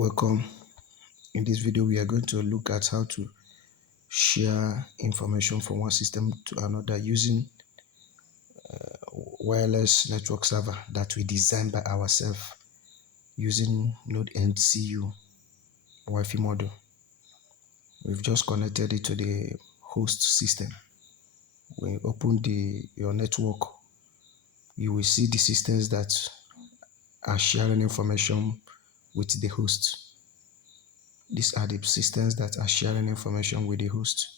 Welcome. In this video, we are going to look at how to share information from one system to another using wireless network server that we designed by ourselves using Nodumcu Wi-Fi module. We've just connected it to the host system. When you open your network, you will see the systems that are sharing information with the host. These are the systems that are sharing information with the host.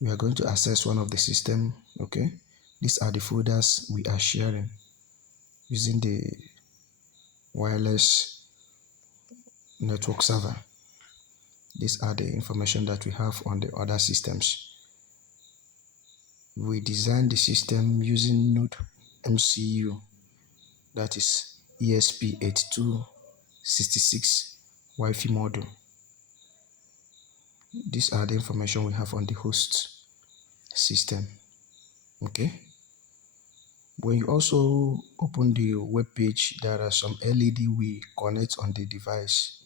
We are going to access one of the system. Okay, these are the folders we are sharing using the wireless network server. These are the information that we have on the other systems. We designed the system using Nodumcu, that is ESP8266 Wi-Fi module. These are the information we have on the host system. Okay, when you also open the web page, there are some LED we connect on the device.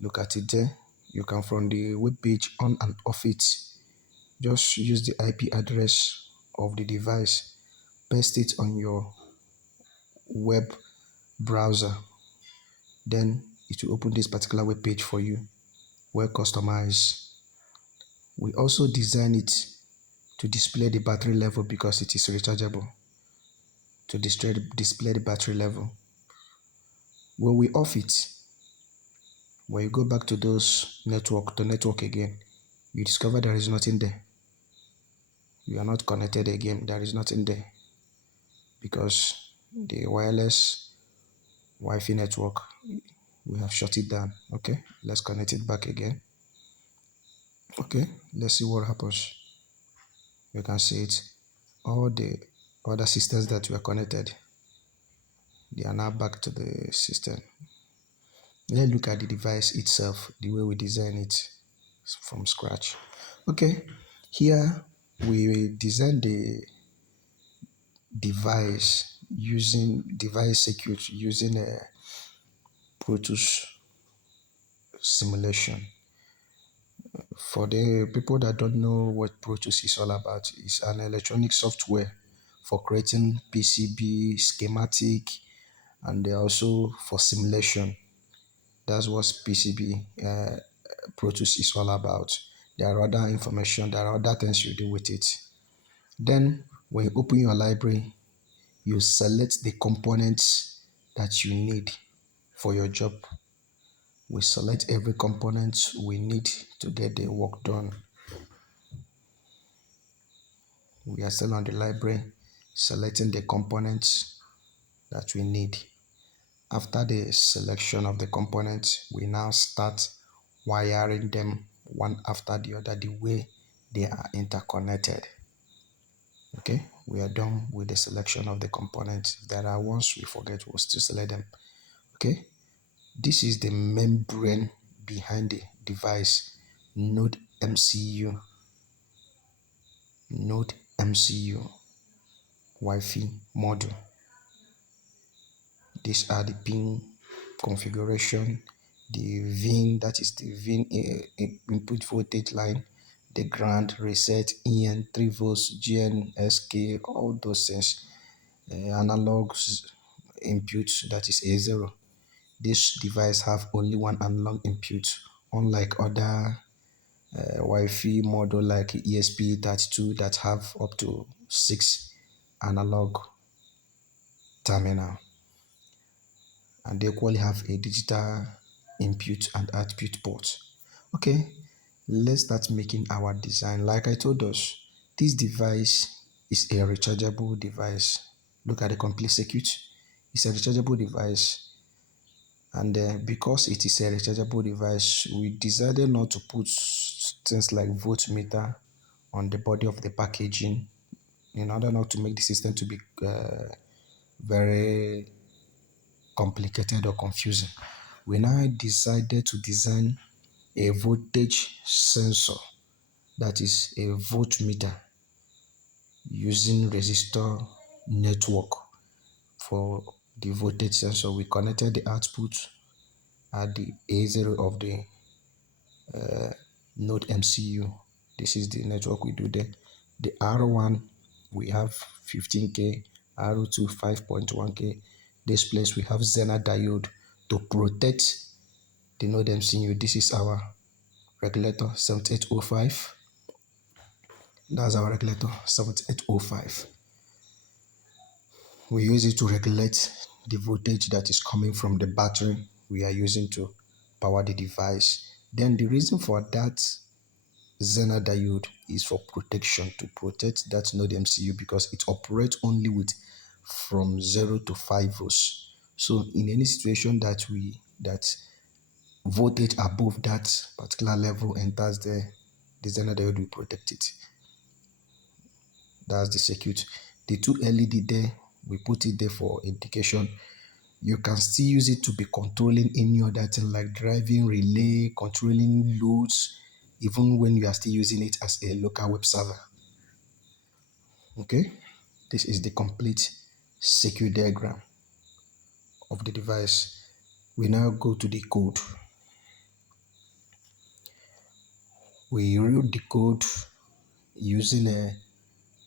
Look at it there. You can, from the web page, on and off it. Just use the IP address of the device, paste it on your web browser, then it will open this particular web page for you, well customized. We also design it to display the battery level because it is rechargeable, to display the battery level. When we off it, when you go back to the network again, you discover there is nothing there. You are not connected again. There is nothing there because the wireless Wi-Fi network, we have shut it down. Okay, let's connect it back again. Okay, let's see what happens. You can see it. All the other systems that were connected, they are now back to the system. Let's look at the device itself, the way we design it from scratch. Okay, here we design the device circuit using a Pro Tools simulation. For the people that don't know what Pro Tools is all about, it's an electronic software for creating PCB schematic, and also for simulation. That's what PCB Pro Tools is all about. There are other information, there are other things you do with it. Then when you open your library, you select the components that you need for your job. We select every component we need to get the work done. We are still on the library, selecting the components that we need. After the selection of the components, we now start wiring them one after the other, the way they are interconnected. Okay, we are done with the selection of the components. If there are ones we forget, we'll still select them. Okay, this is the membrane behind the device, Nodumcu Wi-Fi module. These are the pin configuration, the VIN, that is the VIN input voltage line, the ground, reset, EN, 3 volts, GN, SK, all those things, analog input, that is A0. This device have only one analog input, unlike other Wi-Fi module like ESP32 that have up to 6 analog terminal, and they equally have a digital input and output port. Okay, let's start making our design. Like I told us, this device is a rechargeable device. Look at the complete circuit. It's a rechargeable device, and because it is a rechargeable device, we decided not to put things like voltmeter on the body of the packaging in order not to make the system to be very complicated or confusing. We now decided to design a voltage sensor, that is a voltmeter, using resistor network for the voltage sensor. We connected the output at the A0 of the node MCU. This is the network we do there. The R1 we have 15K, R2 5.1K. This place we have Zener diode to protect the node MCU. This is our regulator 7805. That's our regulator 7805. We use it to regulate the voltage that is coming from the battery we are using to power the device. Then the reason for that Zener diode is for protection, to protect that node MCU, because it operates only with from 0 to 5 volts. So in any situation that voltage above that particular level enters there, the Zener diode will protect it. That's the circuit. The two LED there, we put it there for indication. You can still use it to be controlling any other thing like driving relay, controlling loads, even when you are still using it as a local web server. Okay, this is the complete circuit diagram of the device. We now go to the code. We read the code using a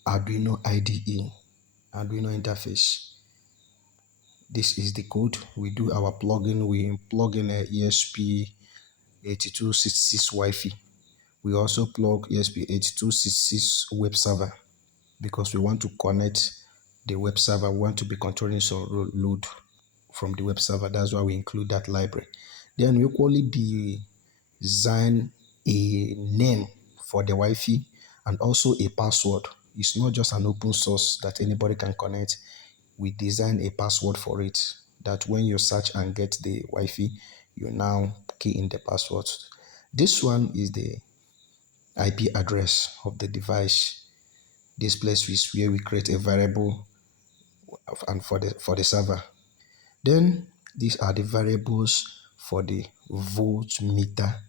Arduino IDE, Arduino interface. This is the code. We do our plugin. We plug in a ESP8266 Wi-Fi. We also plug ESP8266 web server because we want to connect the web server. We want to be controlling some load from the web server. That's why we include that library. Then we equally design a name for the Wi-Fi and also a password. It's not just an open source that anybody can connect. We design a password for it that when you search and get the Wi-Fi, you now key in the password. This one is the IP address of the device. This place is where we create a variable and for the server. Then these are the variables for the voltmeter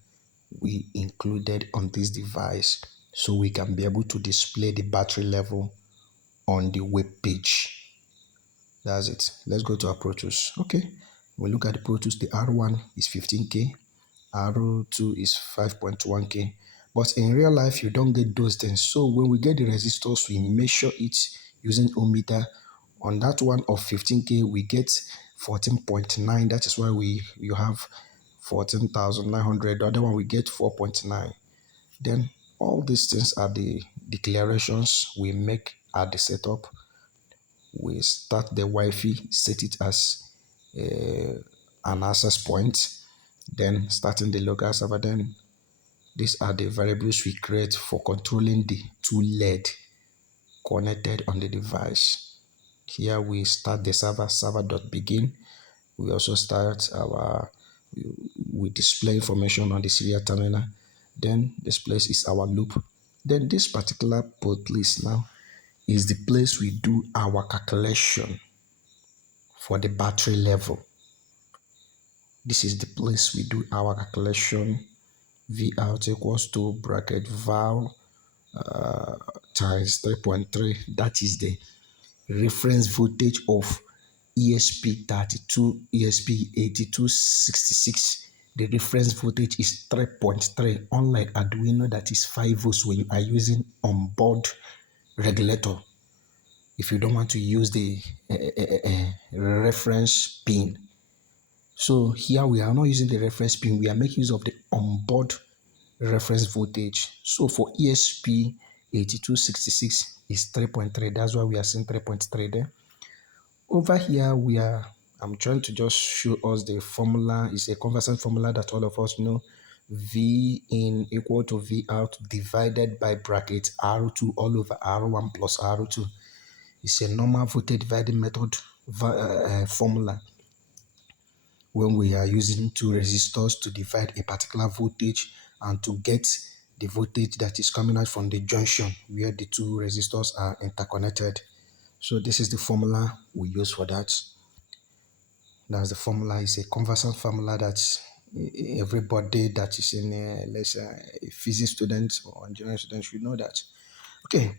we included on this device, so we can be able to display the battery level on the web page. That's it. Let's go to our Pro Tools. Okay, we look at the Pro Tools. The R1 is 15K, R2 is 5.1K. But in real life, you don't get those things. So when we get the resistors, we measure it using ohmmeter. On that one of 15K, we get 14.9. That is why you have 14,900. The other one we get 4.9. Then all these things are the declarations we make at the setup. We start the Wi-Fi, set it as an access point, then starting the local server. Then these are the variables we create for controlling the two LED connected on the device. Here we start the server.begin. We also start we display information on the serial terminal. Then this place is our loop. Then this particular port list now is the place we do our calculation for the battery level. This is the place we do our calculation. V out equals to bracket val times 3.3. That is the reference voltage of ESP32, ESP8266. The reference voltage is 3.3, unlike Arduino that is 5 volts when you are using onboard regulator. If you don't want to use the reference pin. So here we are not using the reference pin, we are making use of the onboard reference voltage. So for ESP8266 is 3.3. That's why we are seeing 3.3 there. Over here I'm trying to just show us the formula. It's a conversion formula that all of us know. V in equal to V out divided by bracket R2 all over R1 plus R2. It's a normal voltage dividing method formula when we are using two resistors to divide a particular voltage and to get the voltage that is coming out from the junction where the two resistors are interconnected. So this is the formula we use for that. That's the formula. It's a conversion formula that everybody that is in let's say a physics student or engineering student should know that. Okay,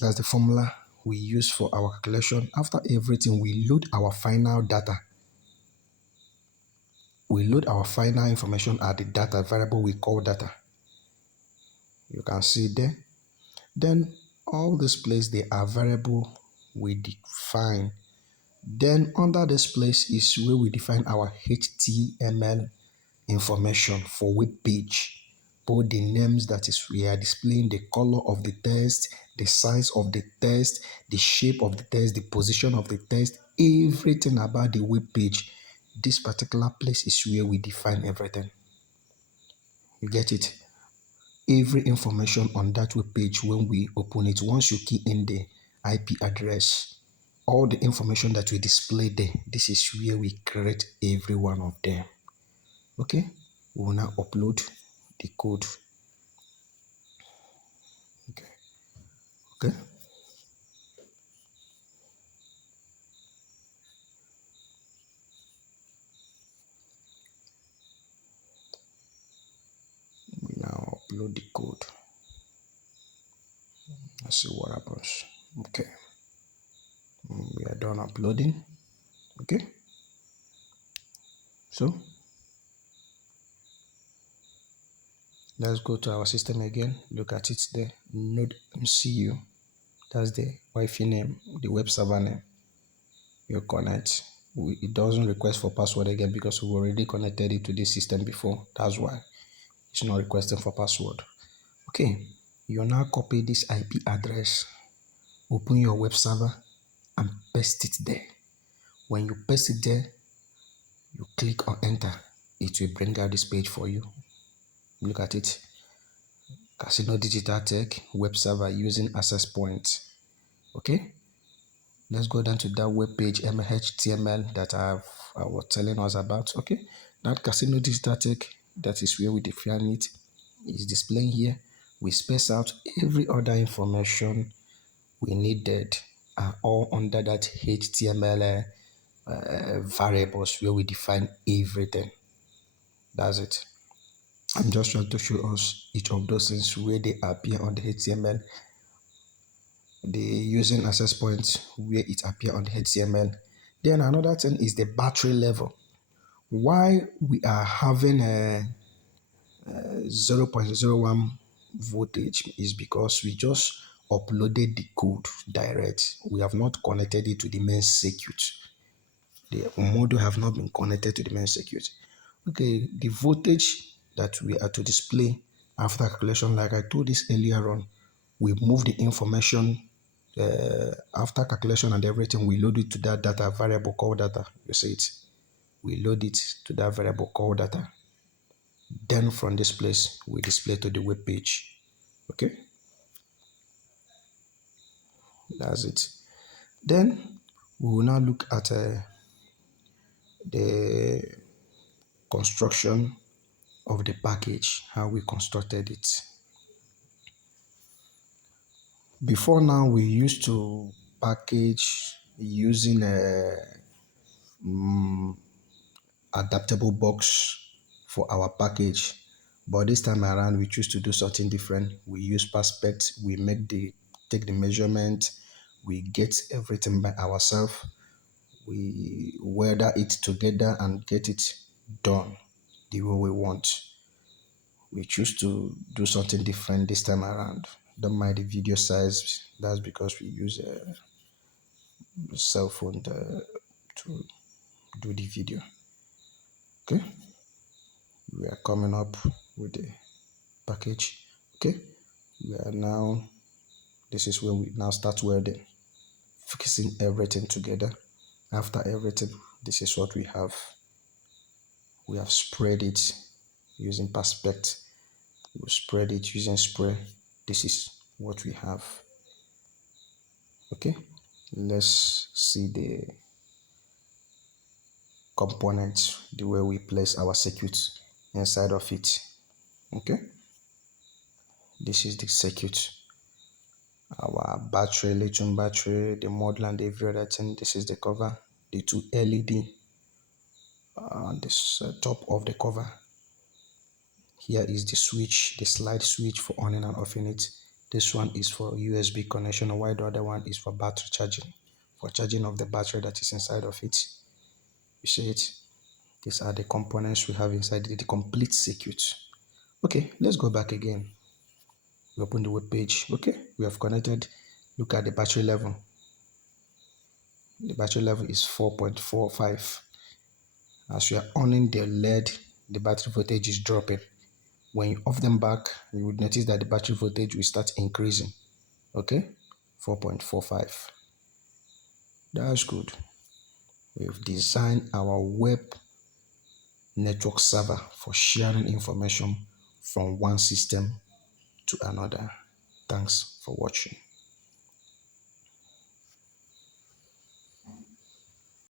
that's the formula we use for our calculation. After everything, we load our final data we load our final information at the data variable we call data. You can see there. Then all this place, they are variable we define. Then under this place is where we define our HTML information for web page. Both the names that is we are displaying, the color of the text, the size of the text, the shape of the text, the position of the text, everything about the web page. This particular place is where we define everything. You get it? Every information on that web page, when we open it, once you key in the IP address, all the information that we display there, this is where we create every one of them. Okay, we will now upload the code. Okay. We now upload the code. Let's see what happens. Okay, we are done uploading. Okay, so let's go to our system again. Look at it there. Nodumcu. That's the Wi-Fi name, the web server name. You connect. It doesn't request for password again because we already connected it to this system before. That's why it's not requesting for password. Okay, you now copy this IP address, open your web server and paste it there. When you paste it there, you click on enter. It will bring out this page for you. Look at it. Casino Digital Tech web server using access point. Okay, let's go down to that web page HTML that I was telling us about. Okay, that Casino Digital Tech, that is where we define it, is displaying here. We space out every other information we needed are all under that HTML variables where we define everything. That's it. I'm just trying to show us each of those things where they appear on the HTML. The using access point where it appear on the HTML. Then another thing is the battery level. Why we are having a 0.01 voltage is because we just uploaded the code direct. We have not connected it to the main circuit. The module have not been connected to the main circuit. Okay, the voltage that we are to display after calculation, like I told this earlier on, we move the information after calculation and everything, we load it to that data variable called data. You see it? We load it to that variable called data. Then from this place, we display to the web page. Okay, that's it. Then we will now look at the construction of the package, how we constructed it. Before now, we used to package using a adaptable box for our package, but this time around we choose to do something different. We use Perspect. We take the measurement, we get everything by ourselves, we welder it together and get it done the way we want. We choose to do something different this time around. Don't mind the video size, that's because we use a cell phone to do the video. Okay, we are coming up with the package. Okay, we are now, this is where we now start welding, fixing everything together. After everything, this is what we have. We have spread it using Perspect. We spread it using spray. This is what we have. Okay, let's see the components, the way we place our circuit inside of it. Okay, this is the circuit, our battery, lithium battery, the module and every other thing. This is the cover, the two LED on this top of the cover. Here is the switch, the slide switch for on and offing it. This one is for USB connection, while the other one is for battery charging, for charging of the battery that is inside of it. You see it? These are the components we have inside the complete circuit. Okay, let's go back again. We open the web page. Okay, we have connected. Look at the battery level. The battery level is 4.45. As you are on the LED, the battery voltage is dropping. When you off them back, you would notice that the battery voltage will start increasing. Okay, 4.45. That's good. We've designed our web network server for sharing information from one system to another. Thanks for watching.